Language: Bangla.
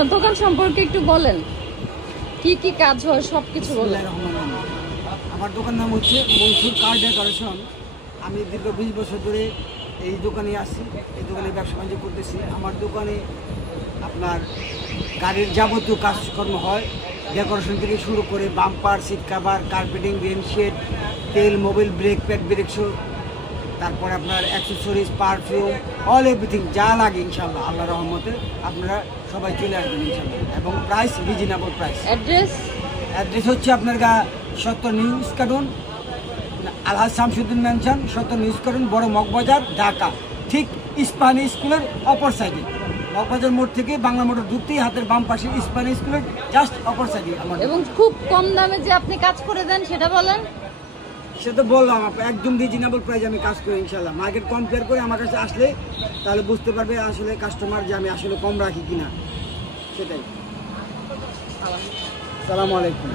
আপনার দোকান সম্পর্কে একটু বলেন, কি কি কাজ হয় সবকিছু বলেন। আমার দোকান নাম হচ্ছে মনসুর কার ডেকোরেশন। আমি দীর্ঘ 20 বছর ধরে এই দোকানে আসি, এই দোকানে ব্যবসা বাণিজ্য করতেছি। আমার দোকানে আপনার গাড়ির যাবতীয় কাজকর্ম হয়, ডেকোরেশন থেকে শুরু করে bumper, seat cover, carpeting, rain shade, তেল, Mobil, brake pad, brake shoe, তারপরে আপনার অ্যাক্সেসরিজ, পারফিউম, অল এভরিথিং যা লাগে ইনশাল্লাহ আল্লাহর রহমতে আপনারা সবাই চলে আসবেন ইনশাল্লাহ। এবং প্রাইস রিজনেবল প্রাইস। অ্যাড্রেস হচ্ছে আপনার 70 নিউ স্কাডন, আলহাজ শামসুদ্দিন ম্যানশন, 70 নিউ স্কাডন, বড় মগবাজার, ঢাকা। ঠিক ইস্পাহানি স্কুলের অপর সাইডে, মগবাজার মোড় থেকে বাংলা মোটর ঢুকতেই হাতের বাম পাশে ইস্পাহানি স্কুলের জাস্ট অপর সাইডে আমার। এবং খুব কম দামে যে আপনি কাজ করে দেন সেটা বলেন। সেটা বললাম, একদম রিজনেবল প্রাইস আমি কাজ করি ইনশাল্লাহ। মার্কেট কম্পেয়ার করে আমার কাছে আসলে তাহলে বুঝতে পারবে আসলে কাস্টমার যে আমি আসলে কম রাখি কিনা, সেটাই। আসসালামু আলাইকুম।